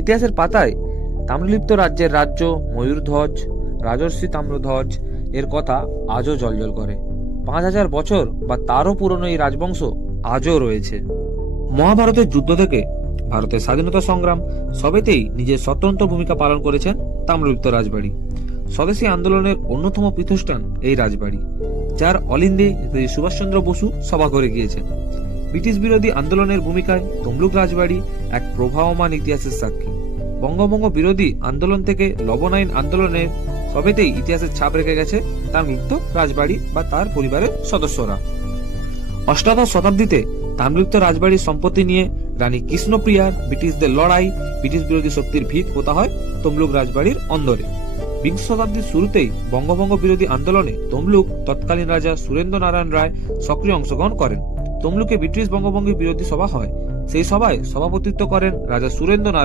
ইতিহাসের পাতায় তাম্রলিপ্ত রাজ্যের রাজ্য ময়ূরধ্বজ, রাজর্ষি তাম্রধ্বজ এর কথা আজও জ্বলজ্বল করে। 5000 বছর বা তারও পুরনো এই রাজবংশ আজও রয়েছে। মহাভারতের যুদ্ধ থেকে ভারতের স্বাধীনতা সংগ্রাম সবেতেই নিজের স্বতন্ত্র ভূমিকা পালন করেছেন তাম্রলিপ্ত রাজবাড়ি। স্বদেশী আন্দোলনের অন্যতম পীঠস্থান এই রাজবাড়ি, যার অলিন্দে নেতাজি সুভাষচন্দ্র বসু সভা করে গিয়েছেন। ব্রিটিশ বিরোধী আন্দোলনের ভূমিকায় তমলুক রাজবাড়ি এক প্রবাহমান ইতিহাসের সাক্ষী। বঙ্গভঙ্গ বিরোধী আন্দোলন থেকে লবণ আইন আন্দোলনের সবেতেই ইতিহাসের ছাপ রেখে গেছে তাম্রলিপ্ত রাজবাড়ি বা তার পরিবারের সদস্যরা। অষ্টাদশ শতাব্দীতে তাম্রলিপ্ত রাজবাড়ির সম্পত্তি নিয়ে রানী কৃষ্ণপ্রিয়ার ব্রিটিশদের লড়াই, ব্রিটিশ বিরোধী শক্তির ভিত পোতা হয় তমলুক রাজবাড়ির অন্দরে। বিংশ শতাব্দীর শুরুতেই বঙ্গভঙ্গ বিরোধী আন্দোলনে তমলুক তৎকালীন রাজা সুরেন্দ্র নারায়ণ রায় সক্রিয় অংশগ্রহণ করেন। তমলুকে ব্রিটিশ বঙ্গভঙ্গের বিরোধী সভা হয়। সেই সভায় সভাপতিত্ব করেন রাজা সুরেন্দ্র